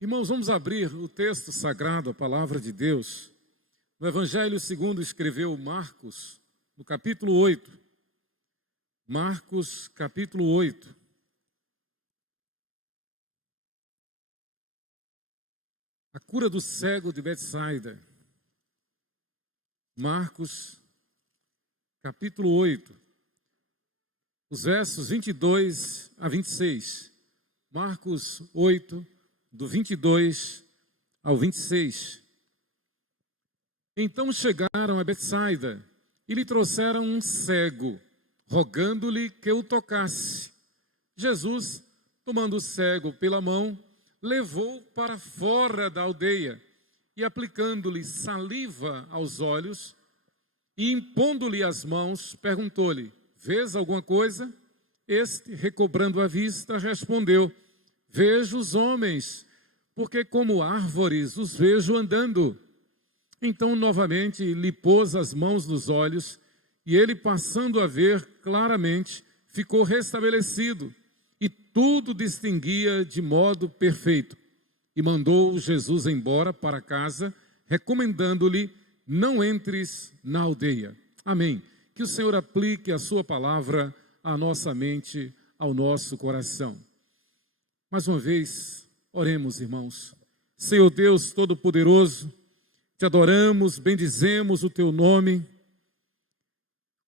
Irmãos, vamos abrir o texto sagrado, a palavra de Deus, no Evangelho segundo escreveu Marcos, no capítulo 8. Marcos, capítulo 8. A cura do cego de Betsaida. Marcos, capítulo 8, os versos 22 a 26. Marcos 8, do 22 ao 26. Então chegaram a Betsaida e lhe trouxeram um cego, rogando-lhe que o tocasse. Jesus, tomando o cego pela mão, levou para fora da aldeia e, aplicando-lhe saliva aos olhos e impondo-lhe as mãos, perguntou-lhe: vês alguma coisa? Este, recobrando a vista, respondeu: vejo os homens, porque como árvores os vejo andando. Então novamente lhe pôs as mãos nos olhos, e ele, passando a ver claramente, ficou restabelecido, e tudo distinguia de modo perfeito. E mandou Jesus embora para casa, recomendando-lhe: não entres na aldeia. Amém. Que o Senhor aplique a sua palavra à nossa mente, ao nosso coração. Mais uma vez, oremos, irmãos. Senhor Deus Todo-Poderoso, te adoramos, bendizemos o teu nome,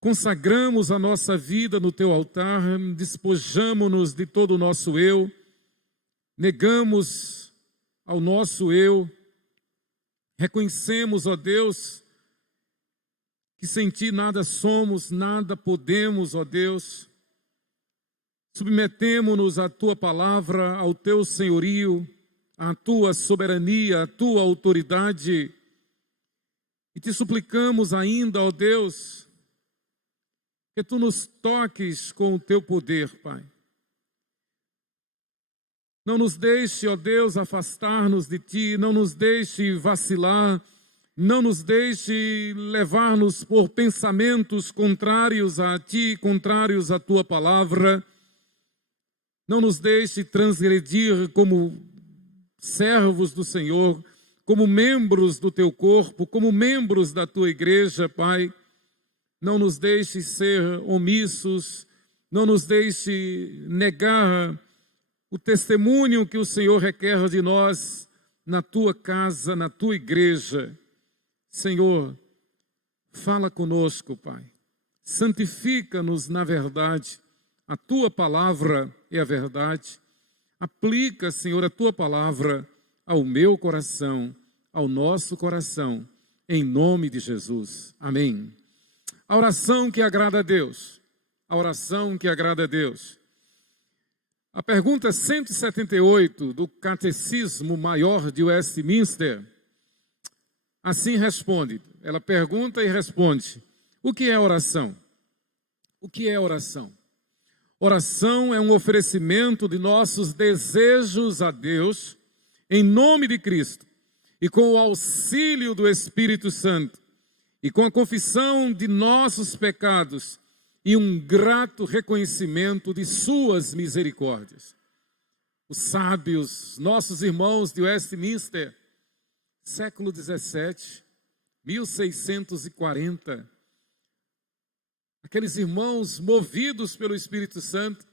consagramos a nossa vida no teu altar, despojamo-nos de todo o nosso eu, negamos ao nosso eu, reconhecemos, ó Deus, que sem ti nada somos, nada podemos, ó Deus. Submetemo-nos à tua palavra, ao teu senhorio, à tua soberania, à tua autoridade. E te suplicamos ainda, ó Deus, que tu nos toques com o teu poder, Pai. Não nos deixe, ó Deus, afastar-nos de ti, não nos deixe vacilar, não nos deixe levar-nos por pensamentos contrários a ti, contrários à tua palavra. Não nos deixe transgredir como servos do Senhor, como membros do teu corpo, como membros da tua igreja, Pai. Não nos deixe ser omissos, não nos deixe negar o testemunho que o Senhor requer de nós na tua casa, na tua igreja. Senhor, fala conosco, Pai. Santifica-nos na verdade. A tua palavra é a verdade. Aplica, Senhor, a tua palavra ao meu coração, ao nosso coração, em nome de Jesus. Amém. A oração que agrada a Deus. A oração que agrada a Deus. A pergunta 178 do Catecismo Maior de Westminster, assim responde. Ela pergunta e responde: o que é oração? O que é oração? Oração é um oferecimento de nossos desejos a Deus, em nome de Cristo, e com o auxílio do Espírito Santo, e com a confissão de nossos pecados, e um grato reconhecimento de suas misericórdias. Os sábios, nossos irmãos de Westminster, século 17, 1640, aqueles irmãos movidos pelo Espírito Santo,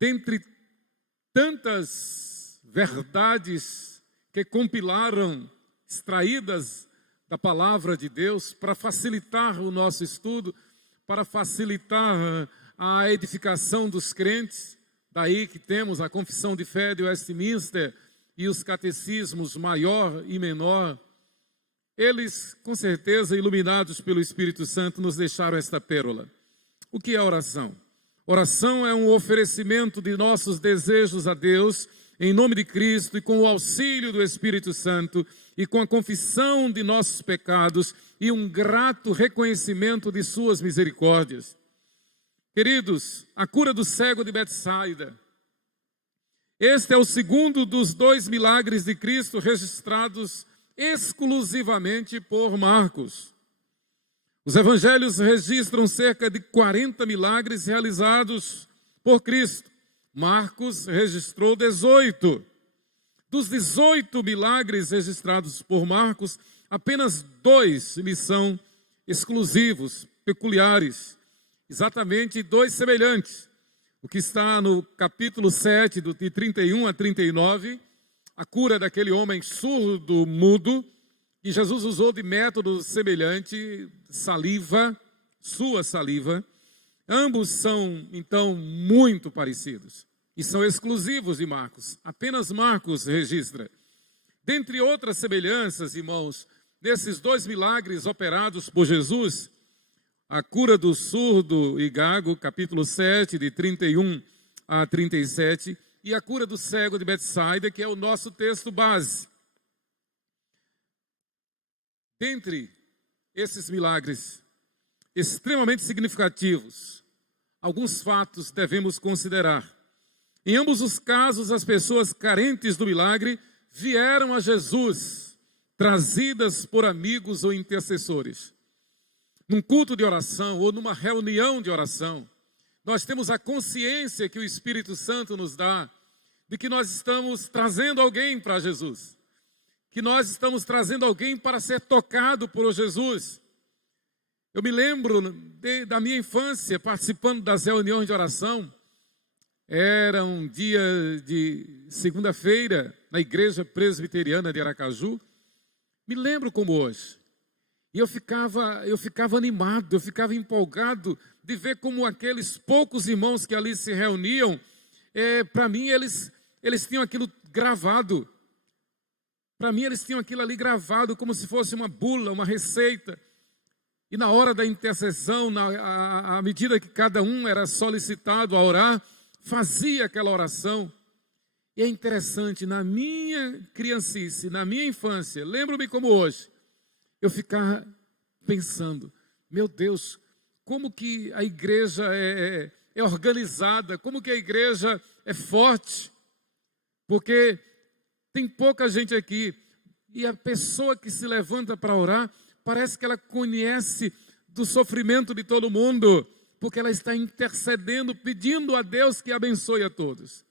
dentre tantas verdades que compilaram, extraídas da palavra de Deus, para facilitar o nosso estudo, para facilitar a edificação dos crentes. Daí que temos a Confissão de Fé de Westminster e os catecismos maior e menor. Eles, com certeza, iluminados pelo Espírito Santo, nos deixaram esta pérola. O que é oração? Oração é um oferecimento de nossos desejos a Deus, em nome de Cristo, e com o auxílio do Espírito Santo, e com a confissão de nossos pecados, e um grato reconhecimento de suas misericórdias. Queridos, a cura do cego de Betsaida. Este é o segundo dos 2 milagres de Cristo registrados exclusivamente por Marcos. Os evangelhos registram cerca de 40 milagres realizados por Cristo. Marcos registrou 18. Dos 18 milagres registrados por Marcos, apenas 2 lhe são exclusivos, peculiares, exatamente 2 semelhantes. O que está no capítulo 7, de 31 a 39, a cura daquele homem surdo, mudo, que Jesus usou de método semelhante, saliva, sua saliva. Ambos são, então, muito parecidos e são exclusivos de Marcos. Apenas Marcos registra. Dentre outras semelhanças, irmãos, desses 2 milagres operados por Jesus, a cura do surdo e gago, capítulo 7, de 31 a 37, e a cura do cego de Betsaida, que é o nosso texto base. Dentre esses milagres extremamente significativos, alguns fatos devemos considerar. Em ambos os casos, as pessoas carentes do milagre vieram a Jesus, trazidas por amigos ou intercessores. Num culto de oração ou numa reunião de oração, nós temos a consciência que o Espírito Santo nos dá de que nós estamos trazendo alguém para Jesus, que nós estamos trazendo alguém para ser tocado por Jesus. Eu me lembro da minha infância participando das reuniões de oração. Era um dia de segunda-feira na igreja presbiteriana de Aracaju. Me lembro como hoje. E eu ficava animado, eu ficava empolgado de ver como aqueles poucos irmãos que ali se reuniam, para mim eles tinham aquilo gravado. Para mim eles tinham aquilo ali gravado como se fosse uma bula, uma receita. E na hora da intercessão, à medida que cada um era solicitado a orar, fazia aquela oração. E é interessante, na minha criancice, na minha infância, lembro-me como hoje, eu ficava pensando, meu Deus, como que a igreja é organizada, como que a igreja é forte, porque tem pouca gente aqui, e a pessoa que se levanta para orar, parece que ela conhece do sofrimento de todo mundo, porque ela está intercedendo, pedindo a Deus que abençoe a todos.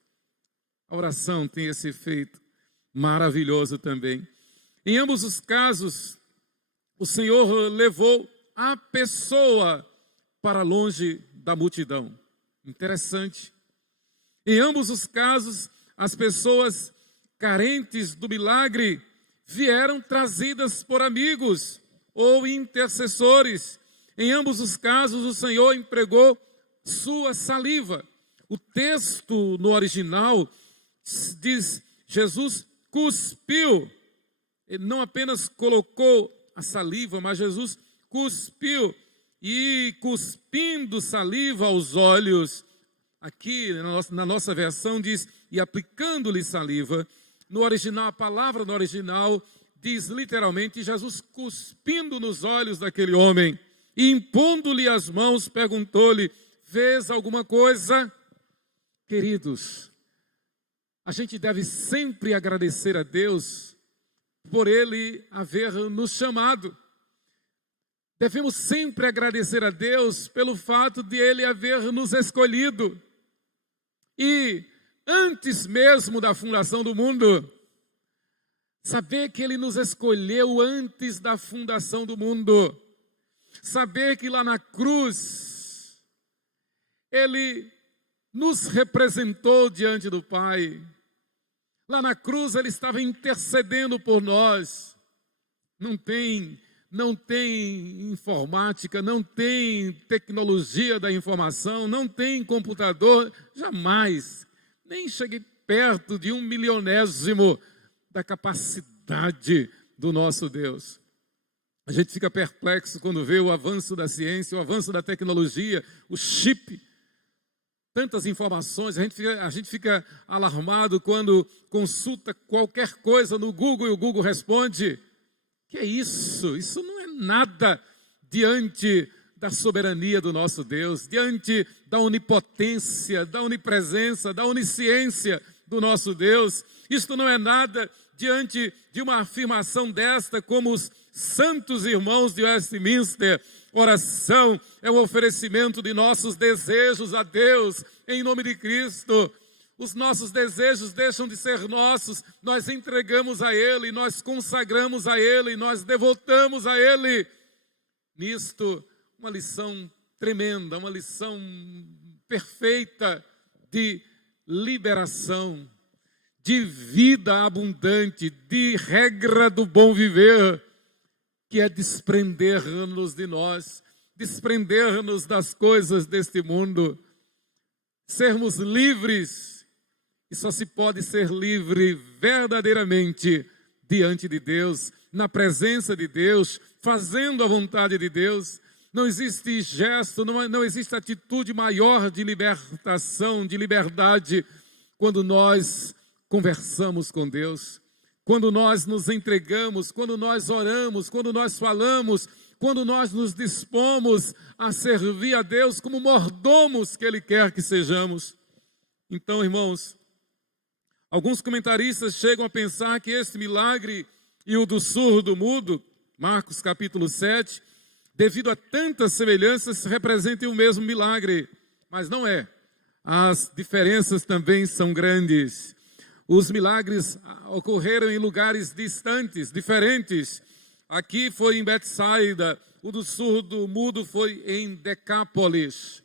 A oração tem esse efeito maravilhoso também. Em ambos os casos, o Senhor levou a pessoa para longe da multidão. Interessante. Em ambos os casos, as pessoas carentes do milagre vieram trazidas por amigos ou intercessores. Em ambos os casos, o Senhor empregou sua saliva. O texto no original diz, Jesus cuspiu. Ele não apenas colocou a saliva, mas Jesus cuspiu. E cuspindo saliva aos olhos, aqui na nossa versão diz, e aplicando-lhe saliva. No original, a palavra no original diz literalmente, Jesus cuspindo nos olhos daquele homem. E impondo-lhe as mãos, perguntou-lhe, vês alguma coisa? Queridos, a gente deve sempre agradecer a Deus por Ele haver nos chamado. Devemos sempre agradecer a Deus pelo fato de Ele haver nos escolhido. E antes mesmo da fundação do mundo, saber que Ele nos escolheu antes da fundação do mundo. Saber que lá na cruz, Ele nos representou diante do Pai. Lá na cruz Ele estava intercedendo por nós. Não tem informática, não tem tecnologia da informação, não tem computador, jamais. Nem cheguei perto de 1/1000º da capacidade do nosso Deus. A gente fica perplexo quando vê o avanço da ciência, o avanço da tecnologia, o chip, tantas informações. A gente fica alarmado quando consulta qualquer coisa no Google e o Google responde. Que é isso? Isso não é nada diante da soberania do nosso Deus, diante da onipotência, da onipresença, da onisciência do nosso Deus. Isto não é nada diante de uma afirmação desta, como os santos irmãos de Westminster. Oração é o oferecimento de nossos desejos a Deus, em nome de Cristo. os nossos desejos deixam de ser nossos, nós entregamos a Ele, nós consagramos a Ele, nós devotamos a Ele. Nisto, uma lição tremenda, uma lição perfeita de liberação, de vida abundante, de regra do bom viver, que é desprender-nos de nós, desprender-nos das coisas deste mundo, sermos livres. E só se pode ser livre verdadeiramente diante de Deus, na presença de Deus, fazendo a vontade de Deus. Não existe gesto, não existe atitude maior de libertação, de liberdade, quando nós conversamos com Deus, quando nós nos entregamos, quando nós oramos, quando nós falamos, quando nós nos dispomos a servir a Deus como mordomos que Ele quer que sejamos. Então, irmãos, alguns comentaristas chegam a pensar que este milagre e o do surdo-mudo, Marcos capítulo 7, devido a tantas semelhanças, representem o mesmo milagre, mas não é. As diferenças também são grandes. Os milagres ocorreram em lugares distantes, diferentes. Aqui foi em Betsaida, o do surdo-mudo foi em Decápolis,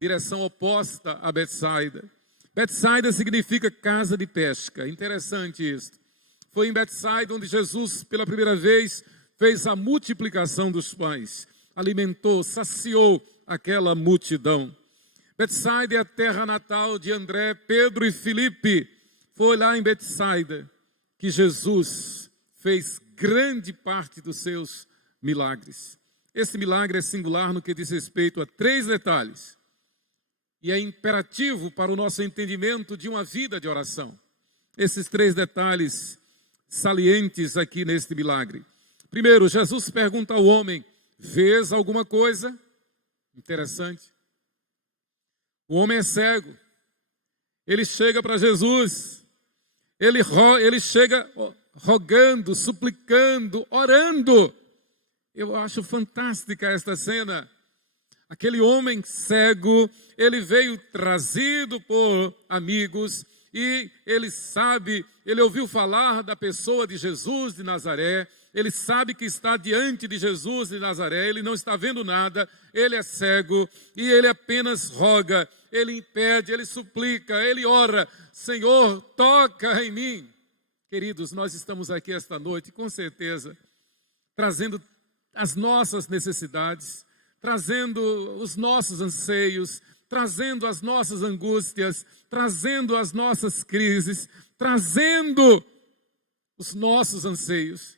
direção oposta a Betsaida. Betsaida significa casa de pesca, interessante isso. Foi em Betsaida onde Jesus, pela primeira vez, fez a multiplicação dos pães, alimentou, saciou aquela multidão. Betsaida é a terra natal de André, Pedro e Filipe. Foi lá em Betsaida que Jesus fez grande parte dos seus milagres. Esse milagre é singular no que diz respeito a 3 detalhes. E é imperativo para o nosso entendimento de uma vida de oração. Esses 3 detalhes salientes aqui neste milagre. Primeiro, Jesus pergunta ao homem: vês alguma coisa? Interessante. O homem é cego. Ele chega para Jesus. Ele chega rogando, suplicando, orando. Eu acho fantástica esta cena. Aquele homem cego, ele veio trazido por amigos e ele sabe, ele ouviu falar da pessoa de Jesus de Nazaré, ele sabe que está diante de Jesus de Nazaré, ele não está vendo nada, ele é cego e ele apenas roga, ele impede, ele suplica, ele ora: Senhor, toca em mim. Queridos, nós estamos aqui esta noite, com certeza, trazendo as nossas necessidades, trazendo os nossos anseios, trazendo as nossas angústias, trazendo as nossas crises, trazendo os nossos anseios.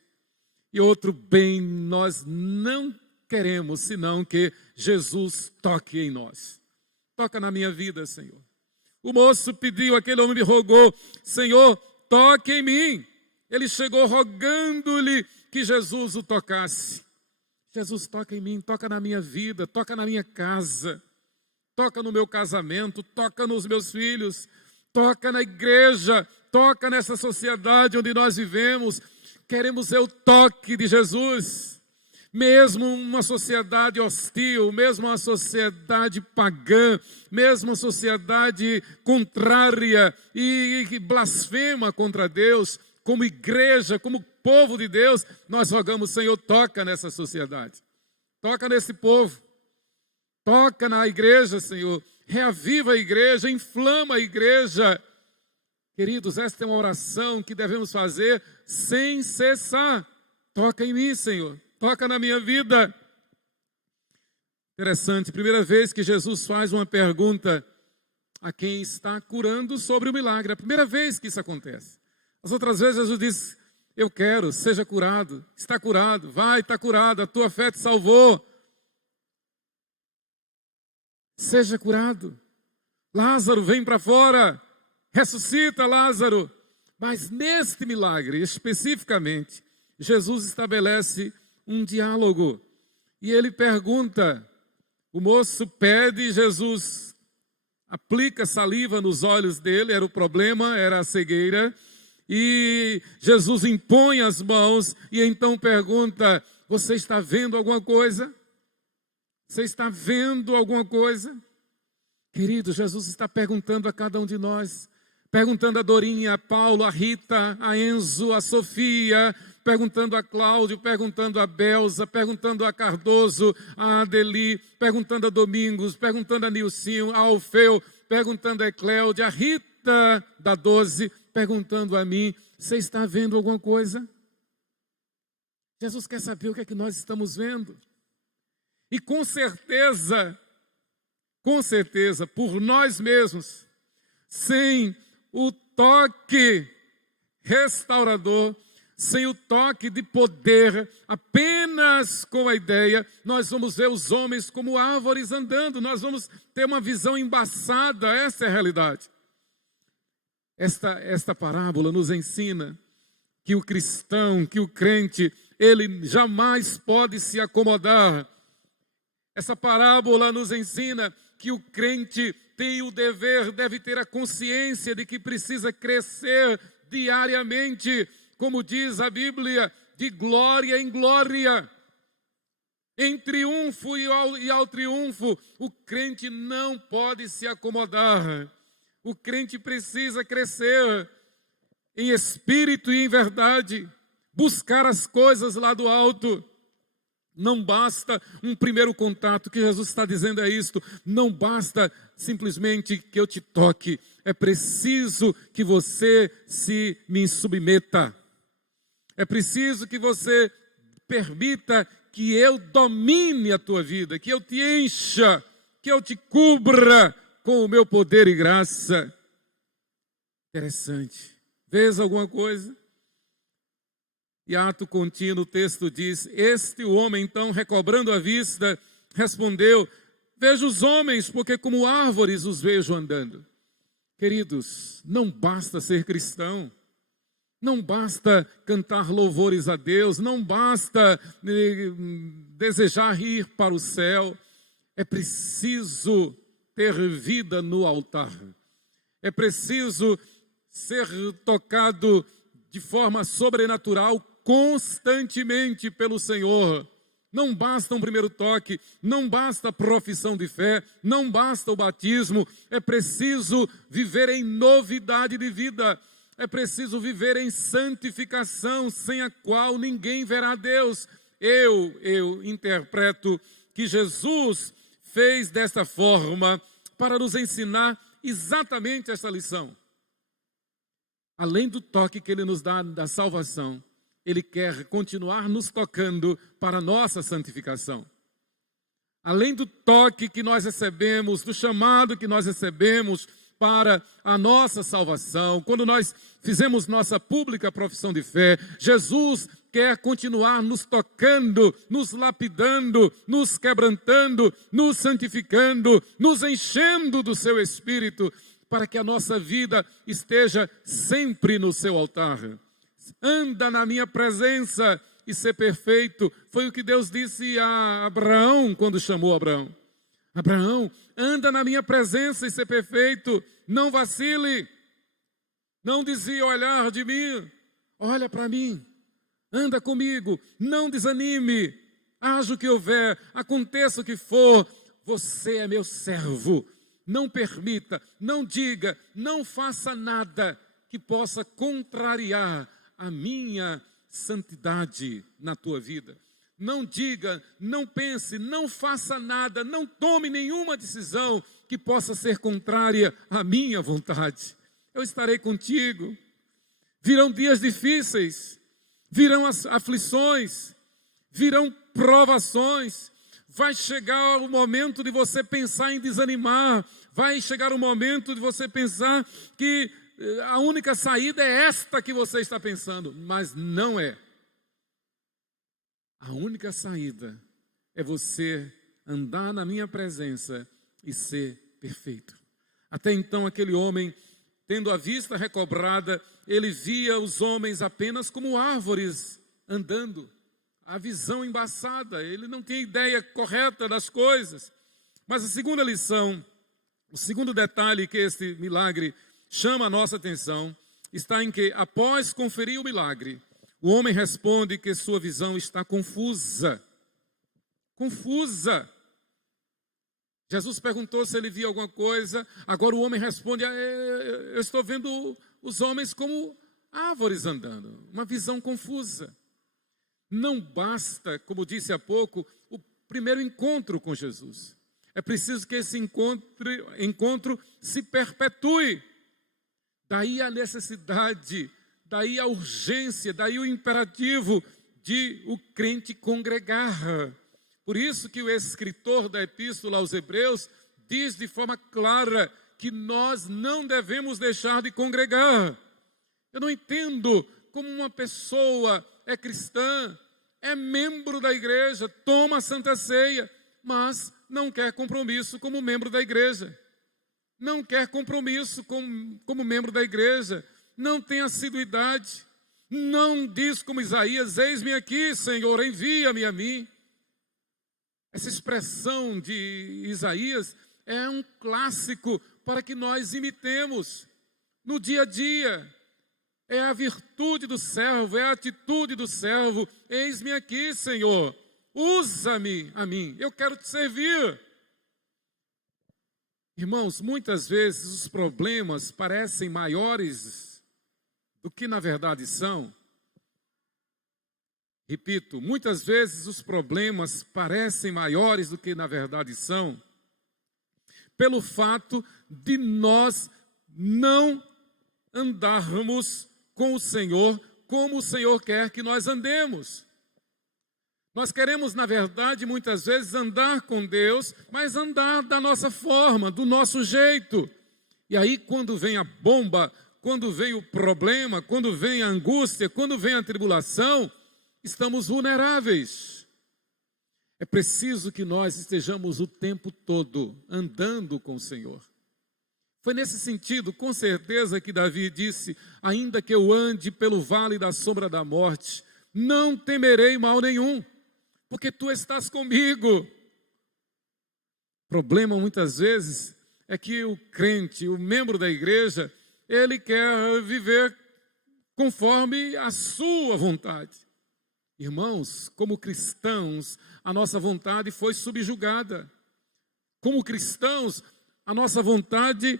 E outro bem nós não queremos, senão que Jesus toque em nós. Toca na minha vida, Senhor. O moço pediu, aquele homem me rogou: Senhor, toque em mim. Ele chegou rogando-lhe que Jesus o tocasse. Jesus, toca em mim, toca na minha vida, toca na minha casa, toca no meu casamento, toca nos meus filhos, toca na igreja, toca nessa sociedade onde nós vivemos. Queremos o toque de Jesus. Mesmo uma sociedade hostil, mesmo uma sociedade pagã, mesmo uma sociedade contrária e que blasfema contra Deus, como igreja, como povo de Deus, nós rogamos: Senhor, toca nessa sociedade, toca nesse povo, toca na igreja, Senhor, reaviva a igreja, inflama a igreja. Queridos, esta é uma oração que devemos fazer sem cessar. Toca em mim, Senhor, toca na minha vida. Interessante, primeira vez que Jesus faz uma pergunta a quem está curando sobre o milagre, a primeira vez que isso acontece. As outras vezes Jesus diz: eu quero, seja curado, está curado, vai, está curado, a tua fé te salvou. Seja curado. Lázaro, vem para fora, ressuscita Lázaro. Mas neste milagre, especificamente, Jesus estabelece um diálogo. E ele pergunta, o moço pede, Jesus aplica saliva nos olhos dele, era o problema, era a cegueira. E Jesus impõe as mãos e então pergunta: você está vendo alguma coisa? Você está vendo alguma coisa? Querido, Jesus está perguntando a cada um de nós, perguntando a Dorinha, a Paulo, a Rita, a Enzo, a Sofia, perguntando a Cláudio, perguntando a Belza, perguntando a Cardoso, a Adeli, perguntando a Domingos, perguntando a Nilcinho, a Alfeu, perguntando a Cléudia, a Rita da 12, perguntando a mim, você está vendo alguma coisa? Jesus quer saber o que é que nós estamos vendo. E com certeza, por nós mesmos, sem o toque restaurador, sem o toque de poder, apenas com a ideia, nós vamos ver os homens como árvores andando, nós vamos ter uma visão embaçada, essa é a realidade. Esta parábola nos ensina que o cristão, que o crente, ele jamais pode se acomodar. Essa parábola nos ensina que o crente tem o dever, deve ter a consciência de que precisa crescer diariamente, como diz a Bíblia, de glória em glória. Em triunfo e ao triunfo, o crente não pode se acomodar. O crente precisa crescer em espírito e em verdade, buscar as coisas lá do alto. Não basta um primeiro contato, que Jesus está dizendo é isto, não basta simplesmente que eu te toque, é preciso que você me submeta, é preciso que você permita que eu domine a tua vida, que eu te encha, que eu te cubra com o meu poder e graça. Interessante, vês alguma coisa? E ato contínuo, o texto diz, este o homem então, recobrando a vista, respondeu, vejo os homens, porque como árvores os vejo andando. Queridos, não basta ser cristão, não basta cantar louvores a Deus, não basta desejar ir para o céu, é preciso ter vida no altar, é preciso ser tocado de forma sobrenatural, constantemente pelo Senhor. Não basta um primeiro toque, não basta a profissão de fé, não basta o batismo, é preciso viver em novidade de vida, é preciso viver em santificação, sem a qual ninguém verá Deus. Eu interpreto que Jesus fez desta forma para nos ensinar exatamente essa lição. Além do toque que Ele nos dá da salvação, Ele quer continuar nos tocando para a nossa santificação. Além do toque que nós recebemos, do chamado que nós recebemos para a nossa salvação, quando nós fizemos nossa pública profissão de fé, Jesus quer continuar nos tocando, nos lapidando, nos quebrantando, nos santificando, nos enchendo do seu Espírito, para que a nossa vida esteja sempre no seu altar. Anda na minha presença e ser perfeito. Foi o que Deus disse a Abraão quando chamou Abraão. Abraão, anda na minha presença e ser perfeito. Não vacile. Não desvie o olhar de mim. Olha para mim. Anda comigo. Não desanime. Haja o que houver. Aconteça o que for. Você é meu servo. Não permita, não diga, não faça nada que possa contrariar a minha santidade na tua vida. Não diga, não pense, não faça nada, não tome nenhuma decisão que possa ser contrária à minha vontade. Eu estarei contigo. Virão dias difíceis, virão as aflições, virão provações. Vai chegar o momento de você pensar em desanimar. Vai chegar o momento de você pensar que a única saída é esta que você está pensando. Mas não é. A única saída é você andar na minha presença e ser perfeito. Até então aquele homem, tendo a vista recobrada, ele via os homens apenas como árvores andando. A visão embaçada, ele não tinha ideia correta das coisas. Mas a segunda lição, o segundo detalhe que este milagre chama a nossa atenção, está em que, após conferir o milagre, o homem responde que sua visão está confusa. Confusa. Jesus perguntou se ele via alguma coisa, agora o homem responde, eu estou vendo os homens como árvores andando, uma visão confusa. Não basta, como disse há pouco, o primeiro encontro com Jesus. É preciso que esse encontro se perpetue. Daí a necessidade, daí a urgência, daí o imperativo de o crente congregar. Por isso que o escritor da Epístola aos Hebreus diz de forma clara que nós não devemos deixar de congregar. Eu não entendo como uma pessoa é cristã, é membro da igreja, toma a Santa Ceia, mas não quer compromisso como membro da igreja. Não quer compromisso como membro da igreja. Não tem assiduidade. Não diz como Isaías, eis-me aqui, Senhor, envia-me a mim. Essa expressão de Isaías é um clássico para que nós imitemos no dia a dia. É a virtude do servo, é a atitude do servo. Eis-me aqui, Senhor, usa-me a mim, eu quero te servir. Irmãos, muitas vezes os problemas parecem maiores do que na verdade são. Repito, muitas vezes os problemas parecem maiores do que na verdade são, pelo fato de nós não andarmos com o Senhor como o Senhor quer que nós andemos. Nós queremos, na verdade, muitas vezes andar com Deus, mas andar da nossa forma, do nosso jeito. E aí, quando vem a bomba, quando vem o problema, quando vem a angústia, quando vem a tribulação, estamos vulneráveis. É preciso que nós estejamos o tempo todo andando com o Senhor. Foi nesse sentido, com certeza, que Davi disse, ainda que eu ande pelo vale da sombra da morte, não temerei mal nenhum, porque tu estás comigo. O problema, muitas vezes, é que o crente, o membro da igreja, ele quer viver conforme a sua vontade. Irmãos, como cristãos, a nossa vontade foi subjugada. Como cristãos, a nossa vontade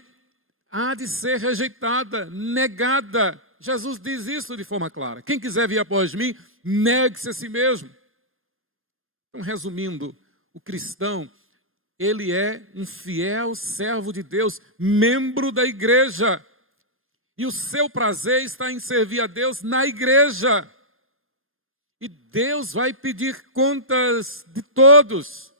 há de ser rejeitada, negada. Jesus diz isso de forma clara. Quem quiser vir após mim, negue-se a si mesmo. Então, resumindo, o cristão, ele é um fiel servo de Deus, membro da igreja. E o seu prazer está em servir a Deus na igreja. E Deus vai pedir contas de todos.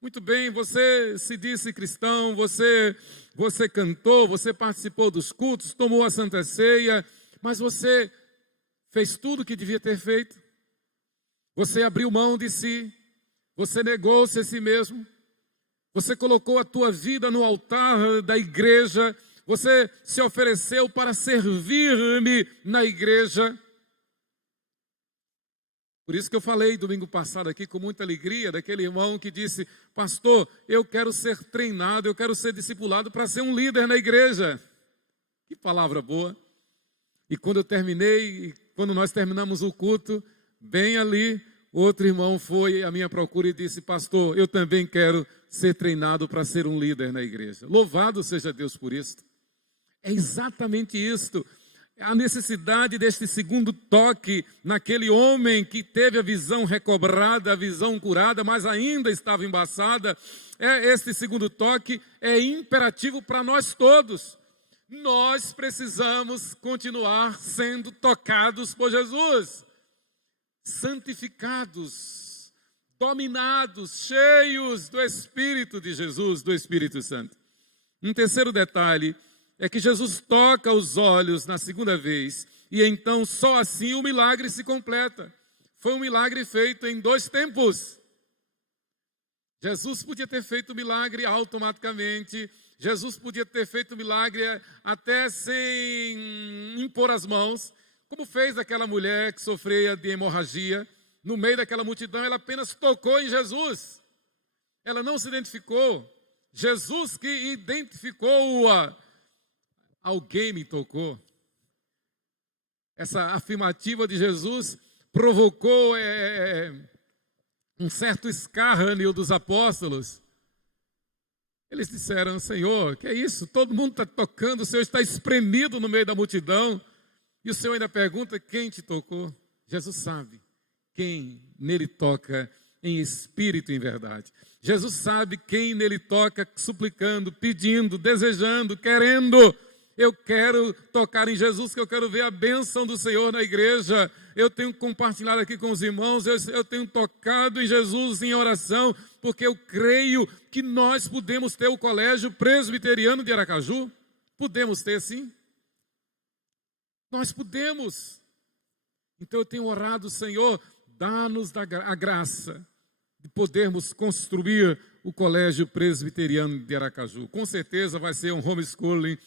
Muito bem, você se disse cristão, você cantou, você participou dos cultos, tomou a Santa Ceia, mas você fez tudo o que devia ter feito. Você abriu mão de si, você negou-se a si mesmo, você colocou a tua vida no altar da igreja, você se ofereceu para servir-me na igreja. Por isso que eu falei domingo passado aqui com muita alegria daquele irmão que disse, pastor, eu quero ser treinado, eu quero ser discipulado para ser um líder na igreja. Que palavra boa. E quando nós terminamos o culto, bem ali, outro irmão foi à minha procura e disse, pastor, eu também quero ser treinado para ser um líder na igreja. Louvado seja Deus por isso. É exatamente isto. A necessidade deste segundo toque naquele homem que teve a visão recobrada, a visão curada, mas ainda estava embaçada. Este segundo toque é imperativo para nós todos. Nós precisamos continuar sendo tocados por Jesus, santificados, dominados, cheios do Espírito de Jesus, do Espírito Santo. Um terceiro detalhe é que Jesus toca os olhos na segunda vez, e então só assim o milagre se completa. Foi um milagre feito em 2 tempos. Jesus podia ter feito o milagre automaticamente, Jesus podia ter feito o milagre até sem impor as mãos, como fez aquela mulher que sofria de hemorragia. No meio daquela multidão, ela apenas tocou em Jesus. Ela não se identificou. Jesus que identificou-a. Alguém me tocou. Essa afirmativa de Jesus provocou um certo escárnio dos apóstolos. Eles disseram: Senhor, que é isso? Todo mundo está tocando, o Senhor está espremido no meio da multidão. E o Senhor ainda pergunta: quem te tocou? Jesus sabe quem nele toca em espírito e em verdade. Jesus sabe quem nele toca suplicando, pedindo, desejando, querendo. Eu quero tocar em Jesus, que eu quero ver a bênção do Senhor na igreja. Eu tenho compartilhado aqui com os irmãos, eu tenho tocado em Jesus em oração, porque eu creio que nós podemos ter o Colégio Presbiteriano de Aracaju. Podemos ter, sim. Nós podemos. Então eu tenho orado: Senhor, dá-nos a graça de podermos construir o Colégio Presbiteriano de Aracaju. Com certeza vai ser um homeschooling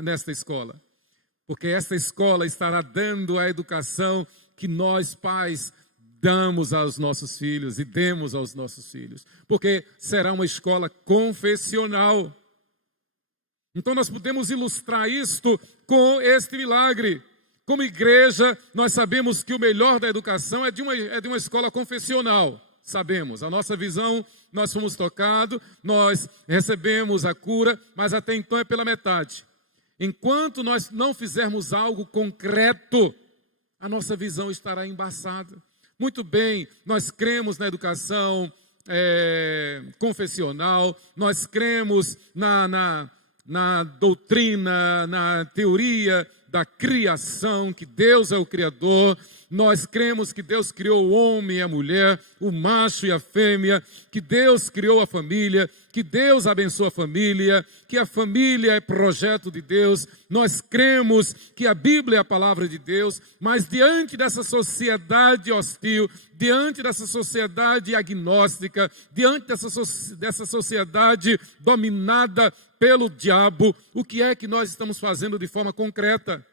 nesta escola, porque esta escola estará dando a educação que nós, pais, damos aos nossos filhos e demos aos nossos filhos, porque será uma escola confessional. Então nós podemos ilustrar isto com este milagre. Como igreja, nós sabemos que o melhor da educação é de uma escola confessional. Sabemos, a nossa visão, nós fomos tocados, nós recebemos a cura, mas até então é pela metade. Enquanto nós não fizermos algo concreto, a nossa visão estará embaçada. Muito bem, nós cremos na educação confessional, nós cremos na doutrina, na teoria da criação, que Deus é o Criador. Nós cremos que Deus criou o homem e a mulher, o macho e a fêmea, que Deus criou a família, que Deus abençoa a família, que a família é projeto de Deus. Nós cremos que a Bíblia é a palavra de Deus, mas diante dessa sociedade hostil, diante dessa sociedade agnóstica, diante dessa sociedade dominada pelo diabo, o que é que nós estamos fazendo de forma concreta?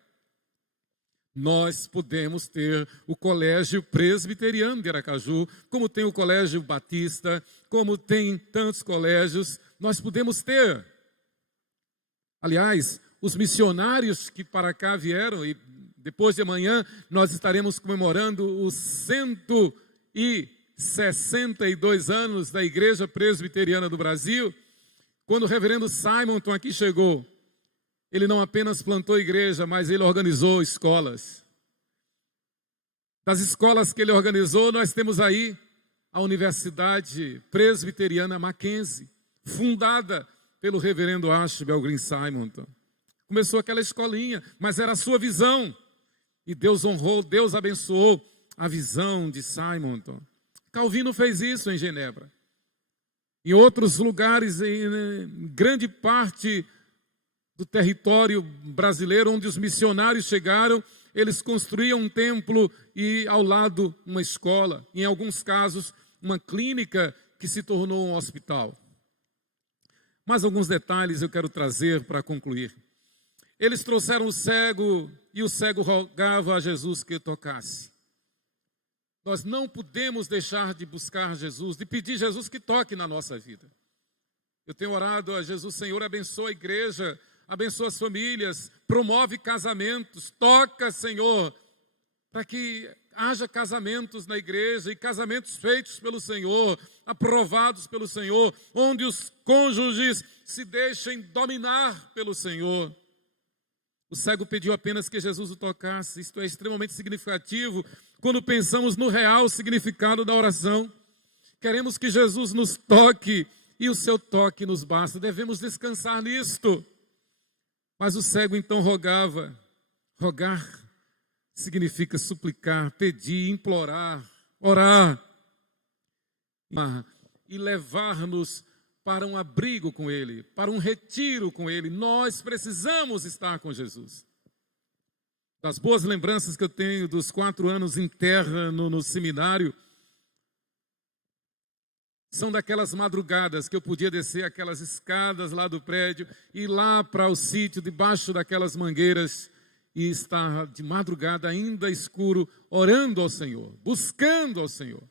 Nós podemos ter o Colégio Presbiteriano de Aracaju, como tem o Colégio Batista, como tem tantos colégios, nós podemos ter. Aliás, os missionários que para cá vieram, e depois de amanhã nós estaremos comemorando os 162 anos da Igreja Presbiteriana do Brasil. Quando o reverendo Simonton aqui chegou, ele não apenas plantou igreja, mas ele organizou escolas. Das escolas que ele organizou, nós temos aí a Universidade Presbiteriana Mackenzie, fundada pelo reverendo Ashbel Green Simonton. Começou aquela escolinha, mas era a sua visão. E Deus honrou, Deus abençoou a visão de Simonton. Calvino fez isso em Genebra. Em outros lugares, em grande parte do território brasileiro, onde os missionários chegaram, eles construíam um templo e ao lado uma escola. Em alguns casos, uma clínica que se tornou um hospital. Mais alguns detalhes eu quero trazer para concluir. Eles trouxeram o cego e o cego rogava a Jesus que o tocasse. Nós não podemos deixar de buscar Jesus, de pedir a Jesus que toque na nossa vida. Eu tenho orado a Jesus: Senhor, abençoa a igreja, abençoa as famílias, promove casamentos, toca, Senhor, para que haja casamentos na igreja e casamentos feitos pelo Senhor, aprovados pelo Senhor, onde os cônjuges se deixem dominar pelo Senhor. O cego pediu apenas que Jesus o tocasse. Isto é extremamente significativo quando pensamos no real significado da oração. Queremos que Jesus nos toque e o seu toque nos basta. Devemos descansar nisto. Mas o cego então rogava. Rogar significa suplicar, pedir, implorar, orar e levar-nos para um abrigo com Ele, para um retiro com Ele. Nós precisamos estar com Jesus. Das boas lembranças que eu tenho dos 4 anos interno no seminário, são daquelas madrugadas que eu podia descer aquelas escadas lá do prédio, ir lá para o sítio, debaixo daquelas mangueiras, e estar de madrugada ainda escuro, orando ao Senhor, buscando ao Senhor.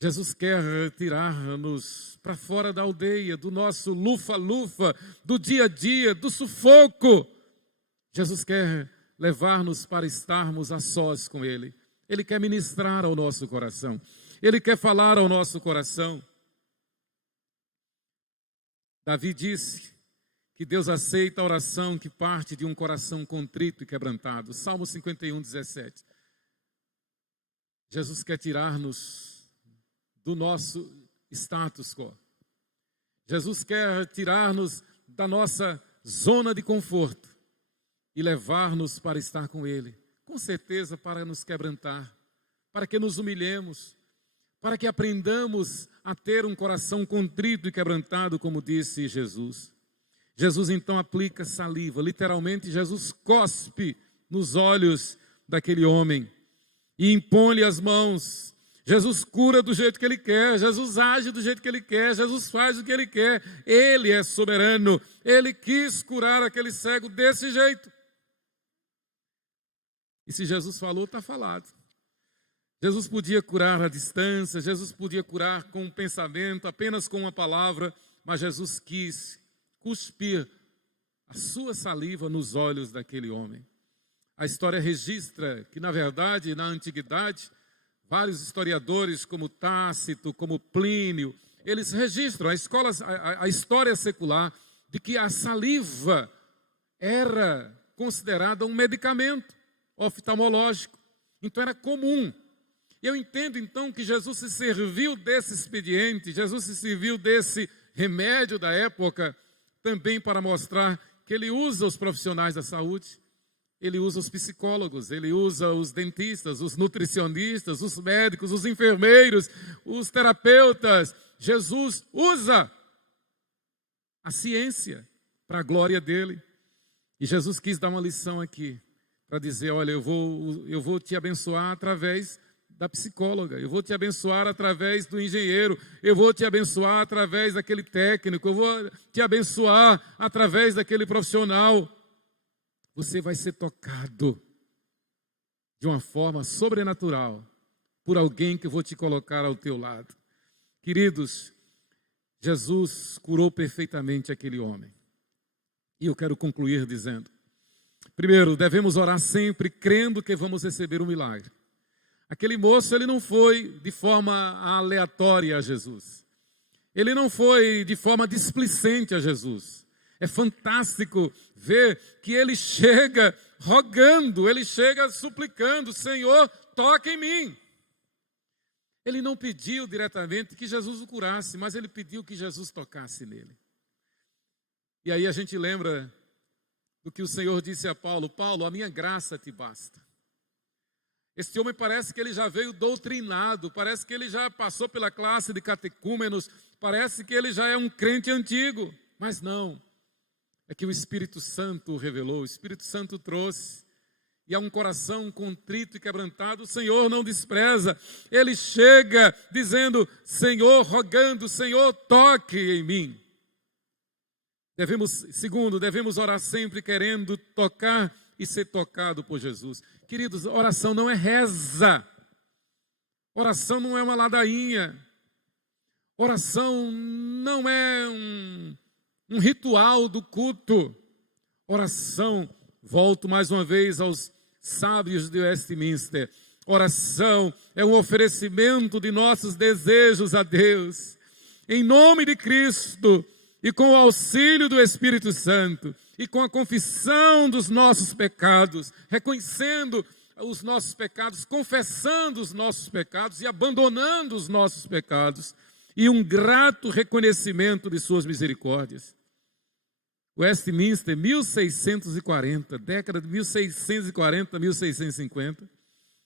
Jesus quer tirar-nos para fora da aldeia, do nosso lufa-lufa, do dia a dia, do sufoco. Jesus quer levar-nos para estarmos a sós com Ele. Ele quer ministrar ao nosso coração. Ele quer falar ao nosso coração. Davi disse que Deus aceita a oração que parte de um coração contrito e quebrantado. Salmo 51, 17. Jesus quer tirar-nos do nosso status quo. Jesus quer tirar-nos da nossa zona de conforto e levar-nos para estar com Ele. Com certeza para nos quebrantar, para que nos humilhemos, para que aprendamos a ter um coração contrito e quebrantado, como disse Jesus. Jesus então aplica saliva, literalmente Jesus cospe nos olhos daquele homem e impõe-lhe as mãos. Jesus cura do jeito que Ele quer, Jesus age do jeito que Ele quer, Jesus faz o que Ele quer. Ele é soberano, Ele quis curar aquele cego desse jeito. E se Jesus falou, está falado. Jesus podia curar à distância, Jesus podia curar com um pensamento, apenas com uma palavra, mas Jesus quis cuspir a sua saliva nos olhos daquele homem. A história registra que, na verdade, na antiguidade, vários historiadores, como Tácito, como Plínio, eles registram a história secular de que a saliva era considerada um medicamento oftalmológico. Então era comum. Eu entendo então que Jesus se serviu desse expediente, Jesus se serviu desse remédio da época também para mostrar que Ele usa os profissionais da saúde, Ele usa os psicólogos, Ele usa os dentistas, os nutricionistas, os médicos, os enfermeiros, os terapeutas. Jesus usa a ciência para a glória dEle. E Jesus quis dar uma lição aqui, para dizer, olha, eu vou te abençoar através da psicóloga, eu vou te abençoar através do engenheiro, eu vou te abençoar através daquele técnico, eu vou te abençoar através daquele profissional. Você vai ser tocado de uma forma sobrenatural por alguém que eu vou te colocar ao teu lado. Queridos, Jesus curou perfeitamente aquele homem. E eu quero concluir dizendo, primeiro, devemos orar sempre crendo que vamos receber um milagre. Aquele moço, ele não foi de forma aleatória a Jesus. Ele não foi de forma displicente a Jesus. É fantástico ver que ele chega rogando, ele chega suplicando, Senhor, toca em mim. Ele não pediu diretamente que Jesus o curasse, mas ele pediu que Jesus tocasse nele. E aí a gente lembra do que o Senhor disse a Paulo, Paulo, a minha graça te basta. Este homem parece que ele já veio doutrinado, parece que ele já passou pela classe de catecúmenos, parece que ele já é um crente antigo, mas não. É que o Espírito Santo o revelou, o Espírito Santo trouxe. E há um coração contrito e quebrantado, o Senhor não despreza. Ele chega dizendo, Senhor, rogando, Senhor, toque em mim. Segundo, devemos orar sempre querendo tocar e ser tocado por Jesus. Queridos, oração não é reza. Oração não é uma ladainha. Oração não é um ritual do culto. Oração, volto mais uma vez aos sábios de Westminster. Oração é um oferecimento de nossos desejos a Deus. Em nome de Cristo e com o auxílio do Espírito Santo e com a confissão dos nossos pecados, reconhecendo os nossos pecados, confessando os nossos pecados e abandonando os nossos pecados e um grato reconhecimento de suas misericórdias. Westminster, 1640, década de 1640, 1650.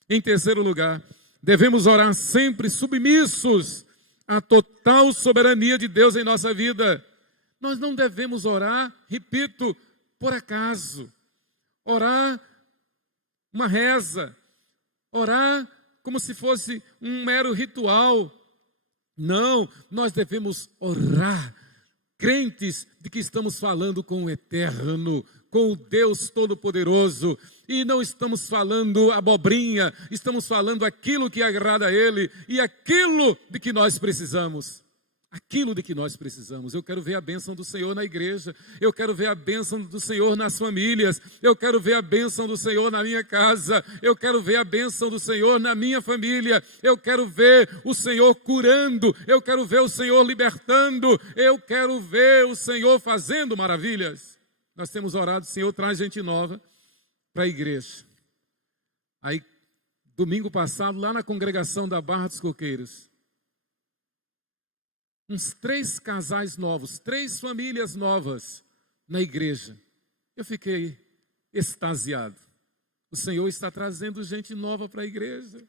Em terceiro lugar, devemos orar sempre submissos à total soberania de Deus em nossa vida. Nós não devemos orar, repito, por acaso. Orar uma reza. Orar como se fosse um mero ritual. Não, nós devemos orar crentes de que estamos falando com o Eterno, com o Deus Todo-Poderoso, e não estamos falando abobrinha, estamos falando aquilo que agrada a Ele e aquilo de que nós precisamos. aquilo de que nós precisamos. Eu quero ver a bênção do Senhor na igreja, eu quero ver a bênção do Senhor nas famílias, eu quero ver a bênção do Senhor na minha casa, eu quero ver a bênção do Senhor na minha família, eu quero ver o Senhor curando, eu quero ver o Senhor libertando, eu quero ver o Senhor fazendo maravilhas. Nós temos orado, Senhor, traz gente nova para a igreja. Aí, domingo passado, lá na congregação da Barra dos Coqueiros, uns 3 casais novos, 3 famílias novas na igreja. Eu fiquei extasiado. O Senhor está trazendo gente nova para a igreja.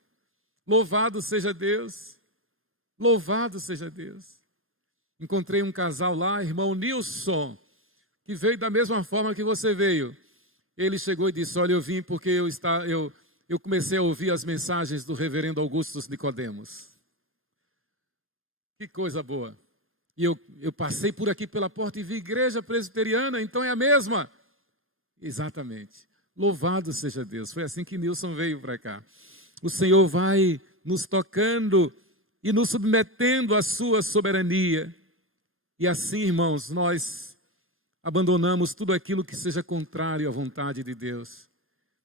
Louvado seja Deus. Louvado seja Deus. Encontrei um casal lá, irmão Nilson, que veio da mesma forma que você veio. Ele chegou e disse: olha, eu vim porque eu comecei a ouvir as mensagens do reverendo Augustus Nicodemos. Que coisa boa. E eu passei por aqui pela porta e vi igreja presbiteriana, então é a mesma. Exatamente. Louvado seja Deus. Foi assim que Nilson veio para cá. O Senhor vai nos tocando e nos submetendo à sua soberania. E assim, irmãos, nós abandonamos tudo aquilo que seja contrário à vontade de Deus.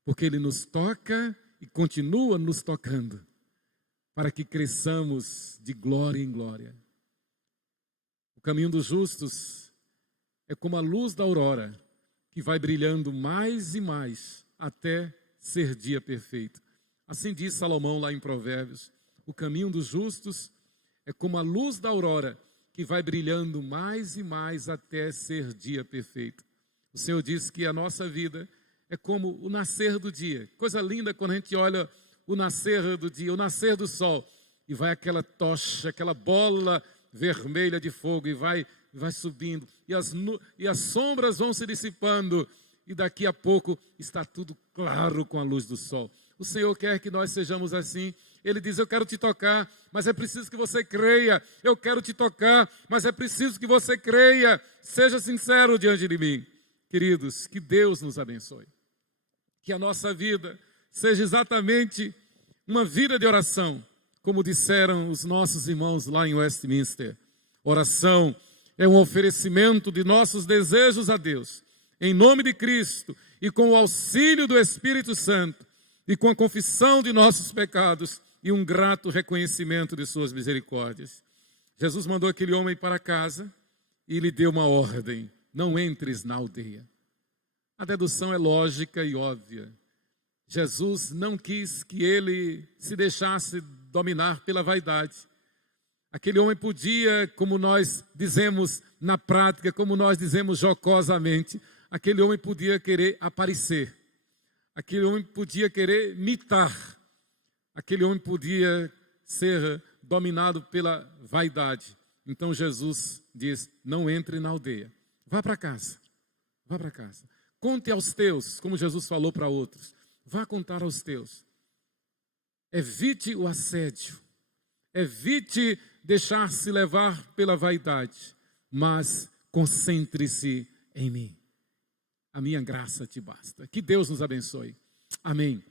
Porque Ele nos toca e continua nos tocando, para que cresçamos de glória em glória. O caminho dos justos é como a luz da aurora, que vai brilhando mais e mais, até ser dia perfeito. Assim diz Salomão lá em Provérbios: o caminho dos justos é como a luz da aurora, que vai brilhando mais e mais, até ser dia perfeito. O Senhor diz que a nossa vida é como o nascer do dia. Coisa linda quando a gente olha o nascer do dia, o nascer do sol, e vai aquela tocha, aquela bola vermelha de fogo, e vai subindo, e as sombras vão se dissipando, e daqui a pouco está tudo claro com a luz do sol. O Senhor quer que nós sejamos assim. Ele diz: eu quero te tocar, mas é preciso que você creia. Eu quero te tocar, mas é preciso que você creia. Seja sincero diante de mim. Queridos, que Deus nos abençoe. Que a nossa vida seja exatamente uma vida de oração, como disseram os nossos irmãos lá em Westminster. Oração é um oferecimento de nossos desejos a Deus, em nome de Cristo, e com o auxílio do Espírito Santo, e com a confissão de nossos pecados, e um grato reconhecimento de suas misericórdias. Jesus mandou aquele homem para casa, e lhe deu uma ordem: não entres na aldeia. A dedução é lógica e óbvia. Jesus não quis que ele se deixasse dominar pela vaidade. Aquele homem podia, como nós dizemos na prática, como nós dizemos jocosamente, aquele homem podia querer aparecer. Aquele homem podia querer mitar. Aquele homem podia ser dominado pela vaidade. Então Jesus diz: não entre na aldeia. Vá para casa. Vá para casa. Conte aos teus, como Jesus falou para outros. Vá contar aos teus. Evite o assédio. Evite deixar-se levar pela vaidade. Mas concentre-se em mim. A minha graça te basta. Que Deus nos abençoe. Amém.